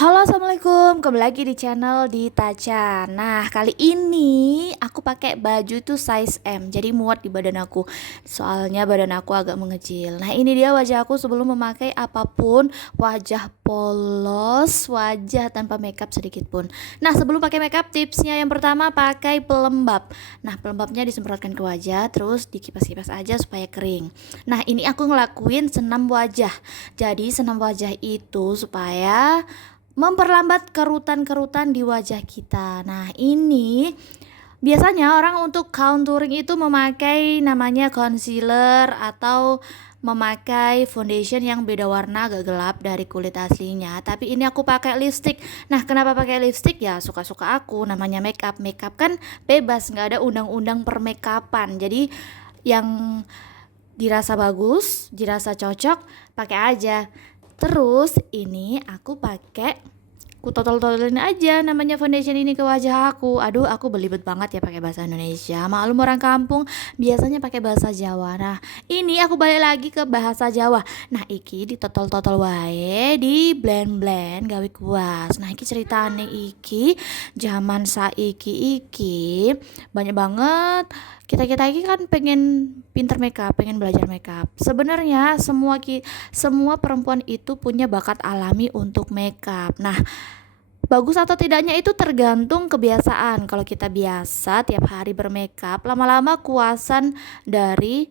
Halo, assalamualaikum. Kembali lagi di channel di Taca. Nah, kali ini aku pakai baju itu size M, jadi muat di badan aku. Soalnya badan aku agak mengecil. Nah, ini dia wajah aku sebelum memakai apapun, wajah polos, wajah tanpa makeup sedikit pun. Nah, sebelum pakai makeup, tipsnya yang pertama pakai pelembab. Nah, pelembabnya disemprotkan ke wajah, terus dikipas-kipas aja supaya kering. Nah, ini aku ngelakuin senam wajah. Jadi, senam wajah itu supaya memperlambat kerutan-kerutan di wajah kita. Nah, ini biasanya orang untuk contouring itu memakai namanya concealer atau memakai foundation yang beda warna agak gelap dari kulit aslinya. Tapi ini aku pakai lipstick. Nah, kenapa pakai lipstick? Ya suka-suka aku, namanya makeup. Makeup kan bebas, nggak ada undang-undang permakeupan. Jadi yang dirasa bagus, dirasa cocok, pakai aja. Terus ini aku pakai, ku totol-totolin aja namanya foundation ini ke wajah aku. Aduh, aku belibet banget ya pakai bahasa Indonesia. Maklum orang kampung biasanya pakai bahasa Jawa. Nah, ini aku balik lagi ke bahasa Jawa. Nah, iki ditotol-totol wae, di blend-blend gawe kuas. Nah, iki ceritane iki zaman saiki iki banyak banget kita ini kan pengen pinter makeup, pengen belajar makeup. Sebenarnya semua perempuan itu punya bakat alami untuk makeup. Nah, bagus atau tidaknya itu tergantung kebiasaan. Kalau kita biasa tiap hari bermakeup, lama-lama kuasan dari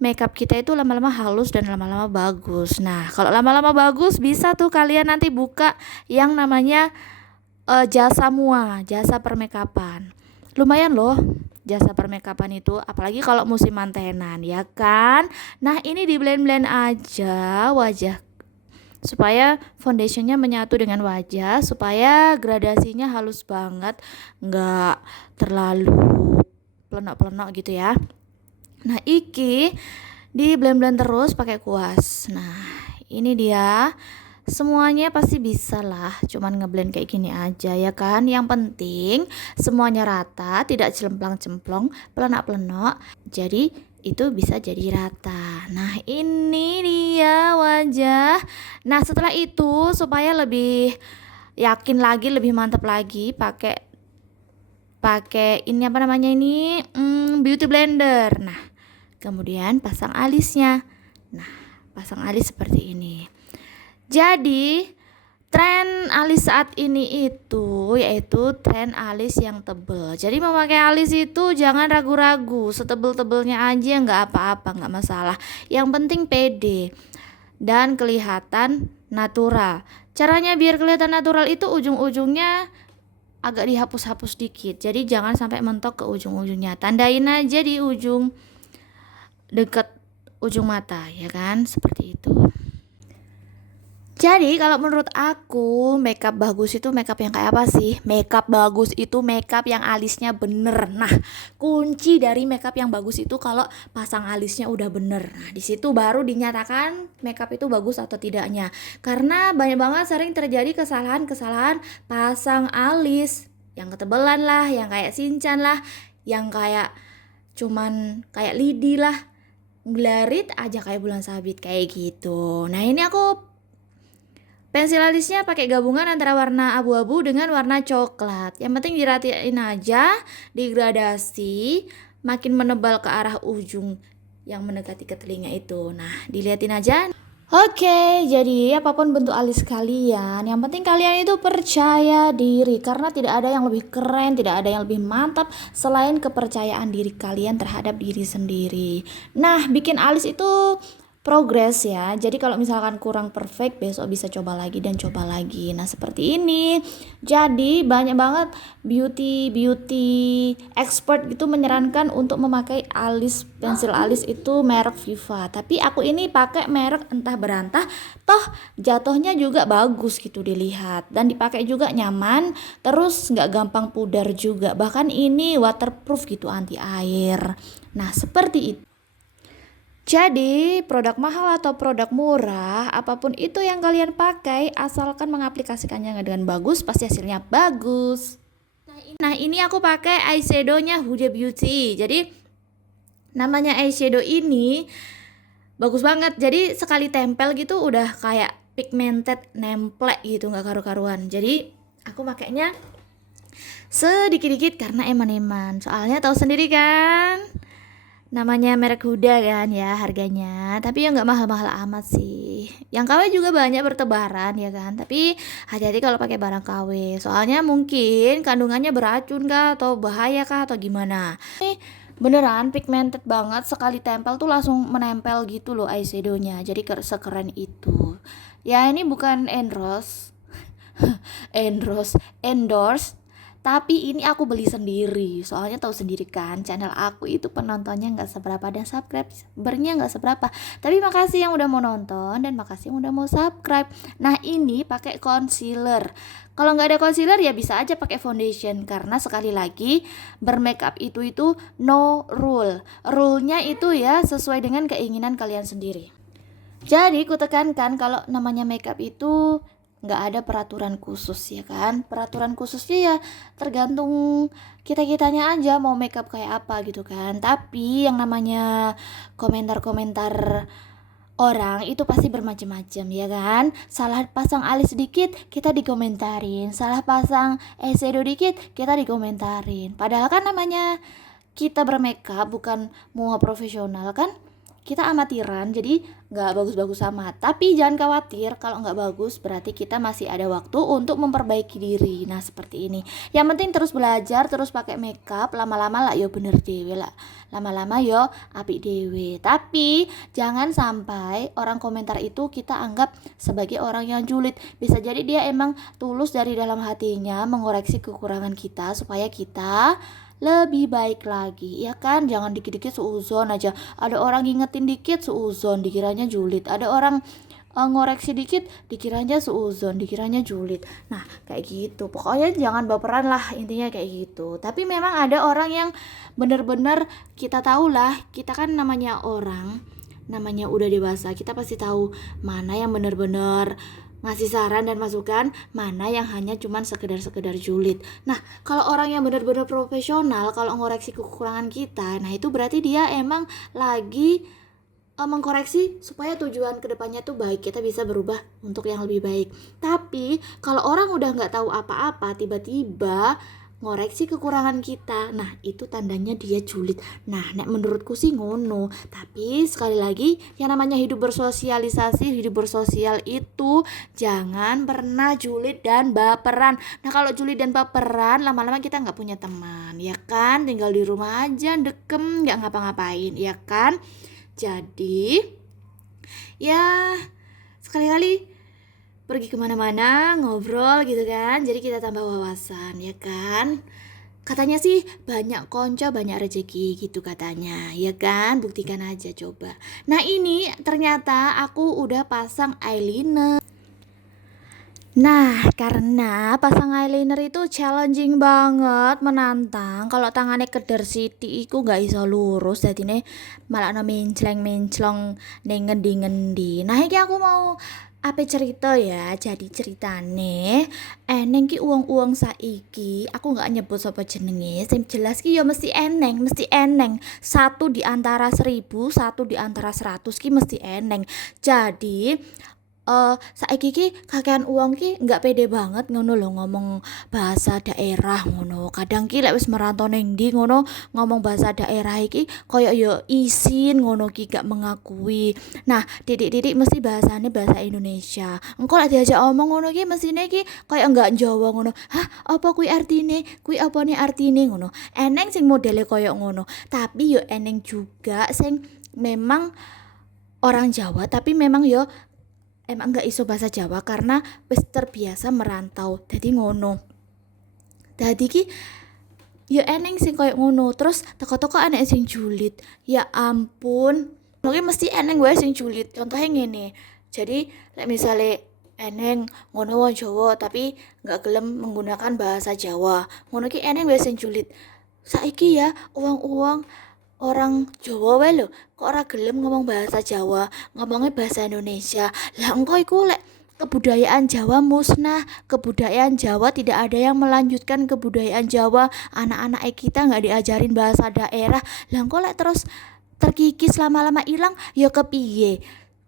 makeup kita itu lama-lama halus dan lama-lama bagus. Nah, kalau lama-lama bagus bisa tuh kalian nanti buka yang namanya jasa mua, jasa permakeupan. Lumayan loh jasa permakeupan itu, apalagi kalau musim mantenan ya kan. Nah, ini di blend-blend aja wajah supaya foundationnya menyatu dengan wajah, supaya gradasinya halus banget, nggak terlalu pelenak-pelenak gitu ya. Nah, iki di blend-blend terus pakai kuas. Nah, ini dia. Semuanya pasti bisa lah, cuman ngeblend kayak gini aja ya kan. Yang penting semuanya rata, tidak celemplang-cemplong, pelenak-pelenak. Jadi itu bisa jadi rata. Nah, ini dia wajah. Nah, setelah itu supaya lebih yakin lagi, lebih mantap lagi, pakai pakai ini apa namanya ini? Beauty blender. Nah, kemudian pasang alisnya. Nah, pasang alis seperti ini. Jadi, tren alis saat ini itu yaitu tren alis yang tebel. Jadi memakai alis itu jangan ragu-ragu, setebel-tebelnya aja nggak apa-apa, nggak masalah. Yang penting pede dan kelihatan natural. Caranya biar kelihatan natural itu ujung-ujungnya agak dihapus-hapus dikit. Jadi jangan sampai mentok ke ujung-ujungnya. Tandain aja di ujung deket ujung mata, ya kan? Seperti itu. Jadi kalau menurut aku makeup bagus itu makeup yang kayak apa sih? Makeup bagus itu makeup yang alisnya bener. Nah, kunci dari makeup yang bagus itu kalau pasang alisnya udah bener. Nah, di situ baru dinyatakan makeup itu bagus atau tidaknya. Karena banyak banget sering terjadi kesalahan-kesalahan pasang alis yang ketebelan lah, yang kayak Shinchan lah, yang kayak cuman kayak lidi lah, ngelarit aja kayak bulan sabit kayak gitu. Nah, ini aku pensil alisnya pakai gabungan antara warna abu-abu dengan warna coklat. Yang penting diratain aja, digradasi, makin menebal ke arah ujung yang mendekati ke telinga itu. Nah, dilihatin aja. Oke, jadi apapun bentuk alis kalian, yang penting kalian itu percaya diri. Karena tidak ada yang lebih keren, tidak ada yang lebih mantap selain kepercayaan diri kalian terhadap diri sendiri. Nah, bikin alis itu progres ya. Jadi kalau misalkan kurang perfect, besok bisa coba lagi dan coba lagi. Nah, seperti ini. Jadi banyak banget beauty expert gitu menyarankan untuk memakai alis, pensil alis itu merek Viva. Tapi aku ini pakai merek entah berantah, toh jatuhnya juga bagus gitu dilihat dan dipakai juga nyaman, terus nggak gampang pudar juga. Bahkan ini waterproof gitu, anti air. Nah, seperti itu. Jadi, produk mahal atau produk murah, apapun itu yang kalian pakai, asalkan mengaplikasikannya dengan bagus, pasti hasilnya bagus. Nah, ini aku pakai eyeshadownya Huda Beauty. Jadi, namanya eyeshadow ini bagus banget. Jadi, sekali tempel gitu udah kayak pigmented nemplek gitu, nggak karu-karuan. Jadi aku pakainya sedikit-dikit karena eman-eman. Soalnya tahu sendiri kan, namanya merek Huda kan ya harganya, tapi ya nggak mahal-mahal amat sih. Yang KW juga banyak bertebaran ya kan, tapi hati-hati kalau pakai barang KW, soalnya mungkin kandungannya beracun kah atau bahaya kah atau gimana. Ini beneran pigmented banget, sekali tempel tuh langsung menempel gitu loh eyeshadownya, jadi sekeren itu. Ya ini bukan endorse, tapi ini aku beli sendiri. Soalnya tahu sendiri kan, channel aku itu penontonnya nggak seberapa dan subscribernya nggak seberapa. Tapi makasih yang udah mau nonton dan makasih yang udah mau subscribe. Nah ini pakai concealer. Kalau nggak ada concealer ya bisa aja pakai foundation, karena sekali lagi bermakeup itu no rule. Rule-nya itu ya sesuai dengan keinginan kalian sendiri. Jadi ku tekankan kalau namanya makeup itu nggak ada peraturan khusus ya kan. Peraturan khususnya ya tergantung kita-kitanya aja mau makeup kayak apa gitu kan. Tapi yang namanya komentar-komentar orang itu pasti bermacam-macam ya kan. Salah pasang alis sedikit kita dikomentarin, salah pasang eyeshadow dikit kita dikomentarin. Padahal kan namanya kita bermakeup bukan mau profesional kan, kita amatiran, jadi nggak bagus-bagus amat. Tapi jangan khawatir, kalau nggak bagus berarti kita masih ada waktu untuk memperbaiki diri. Nah seperti ini, yang penting terus belajar, terus pakai makeup, lama-lama lah yo bener dewe lah, lama-lama yo apik dewe. Tapi jangan sampai orang komentar itu kita anggap sebagai orang yang julid. Bisa jadi dia emang tulus dari dalam hatinya mengoreksi kekurangan kita supaya kita lebih baik lagi ya kan. Jangan dikit-dikit suuzon aja. Ada orang ngingetin dikit suuzon dikiranya julid, ada orang ngoreksi dikit dikiranya suuzon dikiranya julid. Nah kayak gitu, pokoknya jangan baperan lah, intinya kayak gitu. Tapi memang ada orang yang bener-bener kita tahu lah, kita kan namanya orang, namanya udah dewasa, kita pasti tahu mana yang bener-bener ngasih saran dan masukan, mana yang hanya cuman sekedar julid. Nah, kalau orang yang benar-benar profesional, kalau ngoreksi kekurangan kita, nah itu berarti dia emang lagi mengkoreksi supaya tujuan kedepannya tuh baik, kita bisa berubah untuk yang lebih baik. Tapi kalau orang udah nggak tahu apa-apa, tiba-tiba ngoreksi kekurangan kita, nah itu tandanya dia julid. Nah nek menurutku sih ngono. Tapi sekali lagi, yang namanya hidup bersosialisasi, hidup bersosial itu jangan pernah julid dan baperan. Nah kalau julid dan baperan, lama-lama kita nggak punya teman ya kan, tinggal di rumah aja dekem, nggak ngapa-ngapain ya kan. Jadi ya sekali-kali pergi kemana-mana ngobrol gitu kan, jadi kita tambah wawasan ya kan. Katanya sih banyak konco banyak rezeki gitu katanya ya kan, buktikan aja coba. Nah ini ternyata aku udah pasang eyeliner. Nah karena pasang eyeliner itu challenging banget, menantang. Kalau tangannya keder siti iku gak iso lurus, jadi nih malah mencleng-menclong ning ngendi-ngendi. Nah iki aku mau apa cerita ya. Jadi ceritane eneng ki uang-uang saiki, aku nggak nyebut sapa jenenge, sing jelas ki ya mesti eneng, satu di antara 1000, satu di antara 100 ki mesti eneng. Jadi saiki ki kakean uang ki nggak pede banget ngono lho ngomong bahasa daerah ngono. Kadang ki lek wis merantau ning ndi ngono ngomong bahasa daerah iki koyo yo isin ngono ki gak mengakui. Nah, titik-titik mesti bahasane bahasa Indonesia. Engko lek diajak omong ngono ki mestine ki koyo enggak Jawa ngono. Hah, apa kuwi artine? Kuwi apane artine ngono. Eneng sing modele koyo ngono. Tapi yo eneng juga sing memang orang Jawa tapi memang yo emang gak iso bahasa Jawa karena wis terbiasa merantau. Jadi ngono. Dadi ki ya eneng sing koyo ngono. Terus teko-teko enek sing julid. Ya ampun. Mungkin mesti eneng wae sing julid. Contohnya ngene. Jadi lek misale eneng ngono wong Jawa tapi gak gelem menggunakan bahasa Jawa. Ngono ki eneng wae sing julid. Saiki ya uang-uang orang Jawa wae lho, kok ora gelem ngomong bahasa Jawa, ngomongnya bahasa Indonesia. Lah engko iku lek kebudayaan Jawa musnah, kebudayaan Jawa tidak ada yang melanjutkan kebudayaan Jawa, anak-anak kita nggak diajarin bahasa daerah. Lah engko lek terus terkikis lama-lama hilang, ya kepiye?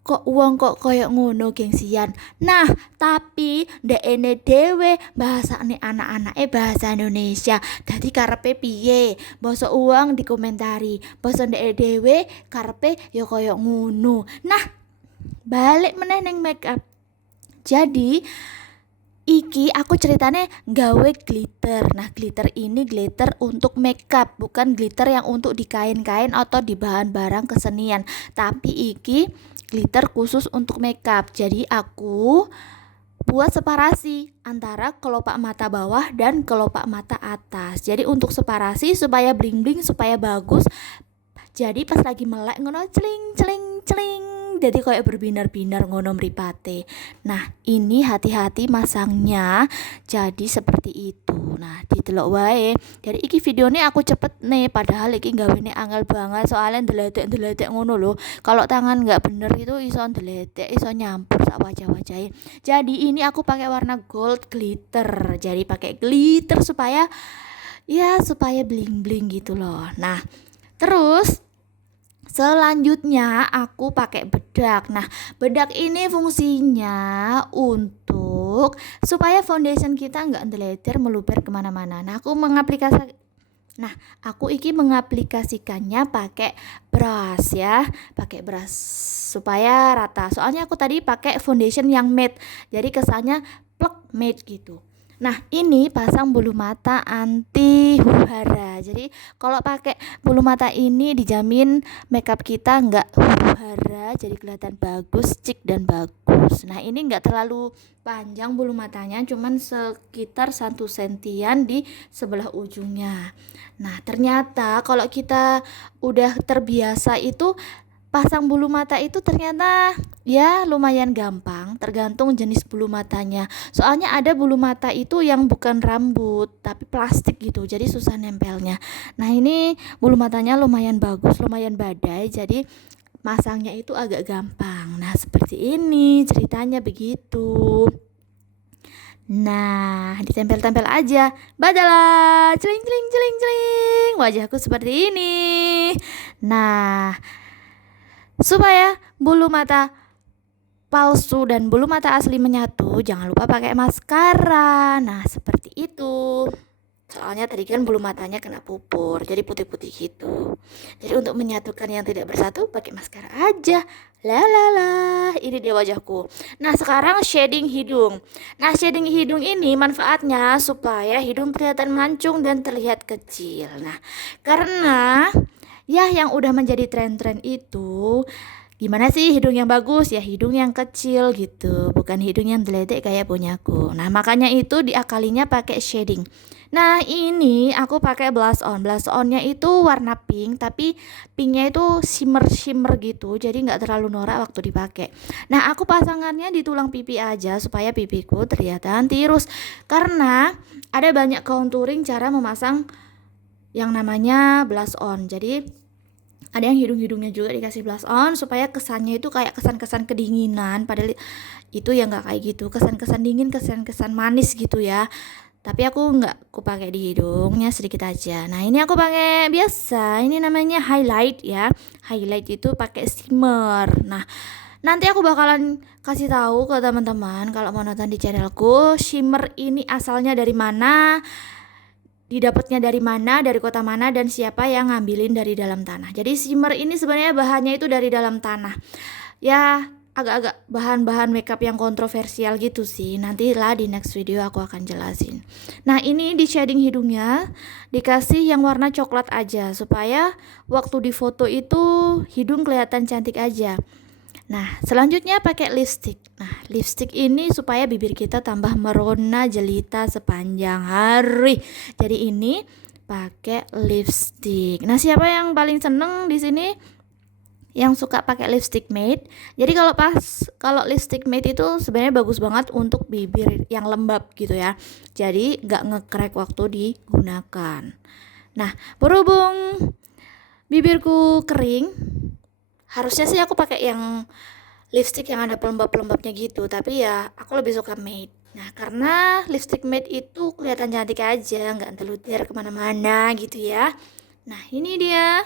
kok uang kok koyok ngono gengsian. Nah, tapi ndekne dhewe bahasane anak-anake bahasa Indonesia. Dadi karepe piye? Basa uang dikomentari. Basa ndeke dhewe karepe ya koyok ngono. Nah, balik meneh ning make up. Jadi iki aku ceritane gawe glitter. Nah, glitter ini glitter untuk makeup, bukan glitter yang untuk di kain-kain atau di bahan barang kesenian. Tapi iki glitter khusus untuk makeup. Jadi aku buat separasi antara kelopak mata bawah dan kelopak mata atas. Jadi untuk separasi supaya bling-bling, supaya bagus. Jadi pas lagi melek ngono celing celing celing, jadi kayak berbinar-binar ngono mripate. Nah, ini hati-hati masangnya jadi seperti itu. Nah, didelok wae. Jadi iki videonya aku cepet nih, padahal iki gawene angel banget soalnya ndeletek ngono lho. Kalau tangan nggak bener itu iso ndeletek, iso nyampur sak wajah-wajahe. Jadi ini aku pakai warna gold glitter. Jadi pakai glitter supaya bling-bling gitu loh. Nah, terus selanjutnya aku pakai bedak. Nah, bedak ini fungsinya untuk supaya foundation kita nggak ndeleter meluber kemana-mana. Nah, aku iki mengaplikasikannya pakai brush ya, pakai brush supaya rata. Soalnya aku tadi pakai foundation yang matte, jadi kesannya plek matte gitu. Nah, ini pasang bulu mata anti huru-hara. Jadi kalau pakai bulu mata ini dijamin makeup kita nggak huru-hara, jadi kelihatan bagus, cik dan bagus. Nah, ini nggak terlalu panjang bulu matanya, cuman sekitar 1 sentian di sebelah ujungnya. Nah, ternyata kalau kita udah terbiasa itu pasang bulu mata itu ternyata ya lumayan gampang, tergantung jenis bulu matanya. Soalnya ada bulu mata itu yang bukan rambut tapi plastik gitu, jadi susah nempelnya. Nah, ini bulu matanya lumayan bagus, lumayan badai, jadi masangnya itu agak gampang. Nah, seperti ini ceritanya begitu. Nah, ditempel-tempel aja. Badalah, celing celing celing celing. Wajahku seperti ini. Nah, supaya bulu mata palsu dan bulu mata asli menyatu, jangan lupa pakai maskara. Nah, seperti itu. Soalnya tadi kan bulu matanya kena pupur, jadi putih-putih gitu. Jadi untuk menyatukan yang tidak bersatu, pakai maskara aja. Ini dia wajahku. Nah, sekarang shading hidung. Nah, shading hidung ini manfaatnya supaya hidung kelihatan mancung dan terlihat kecil. Nah, karena ya yang udah menjadi tren-tren itu, gimana sih hidung yang bagus? Ya hidung yang kecil gitu, bukan hidung yang deledek kayak punyaku. Nah, makanya itu diakalinya pakai shading. Nah, ini aku pakai blush on. Blush onnya itu warna pink, tapi pinknya itu shimmer gitu, jadi nggak terlalu norak waktu dipakai. Nah, aku pasangannya di tulang pipi aja supaya pipiku terlihat tirus. Karena ada banyak contouring cara memasang yang namanya blush on. Jadi ada yang hidung-hidungnya juga dikasih blush on supaya kesannya itu kayak kesan-kesan kedinginan, padahal itu ya nggak kayak gitu, kesan-kesan dingin, kesan-kesan manis gitu ya. Tapi aku nggak aku pakai di hidungnya, sedikit aja. Nah, ini aku pakai biasa, ini namanya highlight ya. Highlight itu pakai shimmer. Nah, nanti aku bakalan kasih tahu ke teman-teman kalau mau nonton di channelku, shimmer ini asalnya dari mana, didapatnya dari mana, dari kota mana, dan siapa yang ngambilin dari dalam tanah. Jadi shimmer ini sebenarnya bahannya itu dari dalam tanah. Ya, agak-agak bahan-bahan makeup yang kontroversial gitu sih. Nantilah di next video aku akan jelasin. Nah, ini di shading hidungnya dikasih yang warna coklat aja supaya waktu di foto itu hidung kelihatan cantik aja. Nah, selanjutnya pakai lipstick. Nah, lipstick ini supaya bibir kita tambah merona jelita sepanjang hari. Jadi ini pakai lipstick. Nah, siapa yang paling seneng di sini? Yang suka pakai lipstick matte. Jadi kalau lipstick matte itu sebenarnya bagus banget untuk bibir yang lembab gitu ya. Jadi nggak ngekrek waktu digunakan. Nah, berhubung bibirku kering, harusnya sih aku pakai yang lipstick yang ada pelembab-pelembabnya gitu, tapi ya aku lebih suka matte. Nah, karena lipstick matte itu kelihatan cantik aja, nggak terluter kemana-mana gitu ya. Nah, ini dia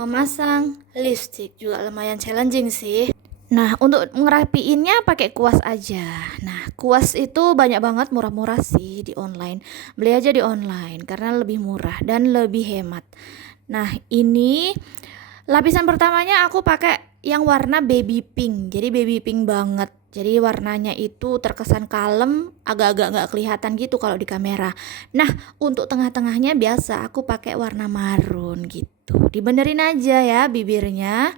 memasang lipstick, juga lumayan challenging sih. Nah, untuk ngerapiinnya pakai kuas aja. Nah, kuas itu banyak banget murah-murah sih di online. Beli aja di online karena lebih murah dan lebih hemat. Nah, ini lapisan pertamanya aku pakai yang warna baby pink. Jadi baby pink banget. Jadi warnanya itu terkesan kalem, agak-agak nggak kelihatan gitu kalau di kamera. Nah, untuk tengah-tengahnya biasa aku pakai warna marun gitu. Dibenerin aja ya bibirnya.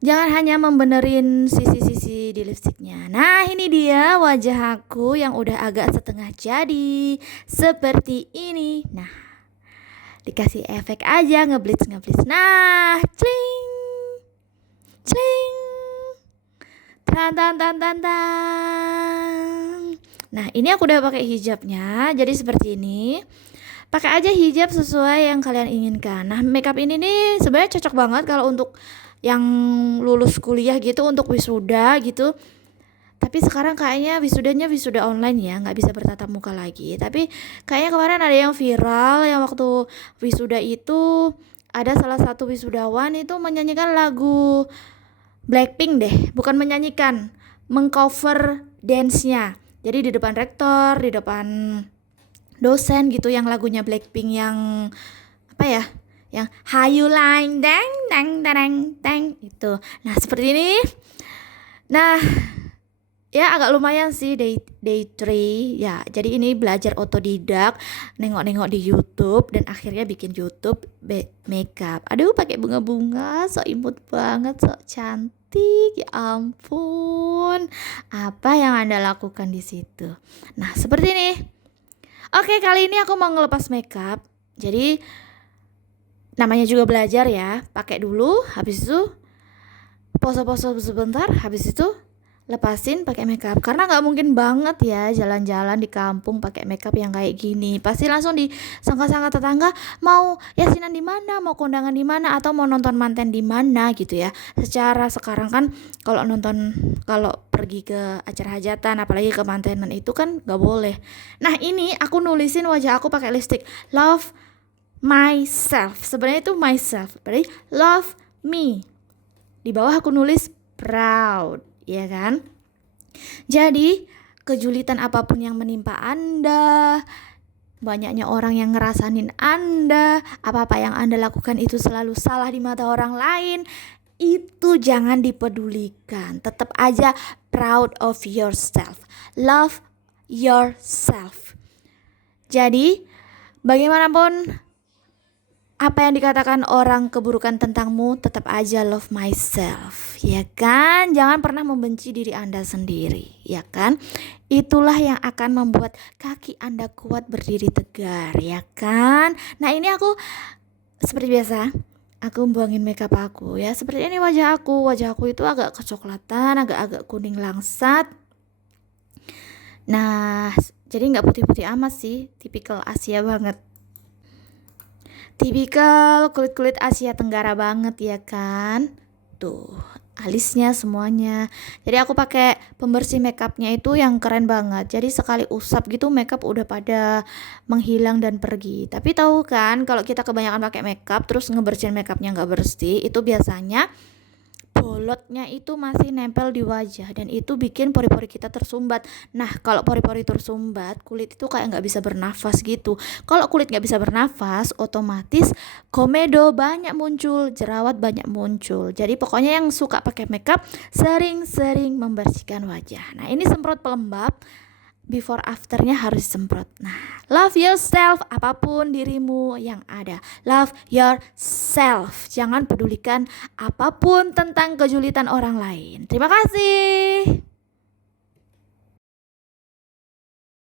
Jangan hanya membenerin sisi-sisi di lipstiknya. Nah, ini dia wajah aku yang udah agak setengah jadi. Seperti ini. Nah, dikasih efek aja ngeblitz. Nah, cling, cling. Tan tan tan tan tan. Nah, ini aku udah pakai hijabnya. Jadi seperti ini. Pakai aja hijab sesuai yang kalian inginkan. Nah, makeup ini nih sebenarnya cocok banget kalau untuk yang lulus kuliah gitu, untuk wisuda gitu. Tapi sekarang kayaknya wisudanya wisuda online ya, nggak bisa bertatap muka lagi. Tapi kayaknya kemarin ada yang viral yang waktu wisuda itu ada salah satu wisudawan itu menyanyikan lagu Blackpink deh, bukan menyanyikan, mengcover dance-nya. Jadi di depan rektor, di depan dosen gitu, yang lagunya Blackpink yang apa ya? Yang Hayu Line Dang Dang Dang Dang itu. Nah, seperti ini. Nah, ya agak lumayan sih day 3 ya. Jadi ini belajar otodidak, nengok-nengok di YouTube dan akhirnya bikin YouTube makeup. Aduh, pakai bunga-bunga, so imut banget, so cantik. Ya ampun. Apa yang Anda lakukan di situ? Nah, seperti ini. Oke, kali ini aku mau ngelepas makeup. Jadi namanya juga belajar ya. Pakai dulu, habis itu pose-pose sebentar, habis itu lepasin pakai makeup, karena nggak mungkin banget ya jalan-jalan di kampung pakai makeup yang kayak gini. Pasti langsung disangka-sangka tetangga mau yasinan di mana, mau kondangan di mana, atau mau nonton manten di mana gitu ya. Secara sekarang kan kalau pergi ke acara hajatan apalagi ke mantenan itu kan nggak boleh. Nah, ini aku nulisin wajah aku pakai lipstick love myself. Sebenarnya itu myself, berarti love me. Di bawah aku nulis proud, ya kan? Jadi, kejulitan apapun yang menimpa Anda, banyaknya orang yang ngerasain Anda, apa-apa yang Anda lakukan itu selalu salah di mata orang lain, itu jangan dipedulikan. Tetap aja proud of yourself. Love yourself. Jadi, bagaimanapun apa yang dikatakan orang keburukan tentangmu, tetap aja love myself, ya kan? Jangan pernah membenci diri Anda sendiri, ya kan? Itulah yang akan membuat kaki Anda kuat berdiri tegar, ya kan? Nah, ini aku seperti biasa, aku buangin makeup aku ya. Seperti ini wajah aku itu agak kecoklatan, agak-agak kuning langsat. Nah, jadi nggak putih-putih amat sih, tipikal Asia banget. Tipikal kulit-kulit Asia Tenggara banget ya kan. Tuh, alisnya semuanya. Jadi aku pakai pembersih makeupnya itu yang keren banget. Jadi sekali usap gitu makeup udah pada menghilang dan pergi. Tapi tahu kan kalau kita kebanyakan pakai makeup terus ngebersihin makeupnya nggak bersih, itu biasanya bolotnya itu masih nempel di wajah dan itu bikin pori-pori kita tersumbat. Nah, kalau pori-pori tersumbat, kulit itu kayak nggak bisa bernafas gitu. Kalau kulit nggak bisa bernafas, otomatis komedo banyak muncul, jerawat banyak muncul. Jadi pokoknya yang suka pakai makeup sering-sering membersihkan wajah. Nah, ini semprot pelembab. Before afternya harus semprot. Nah, love yourself, apapun dirimu yang ada. Love yourself. Jangan pedulikan apapun tentang kejulitan orang lain. Terima kasih.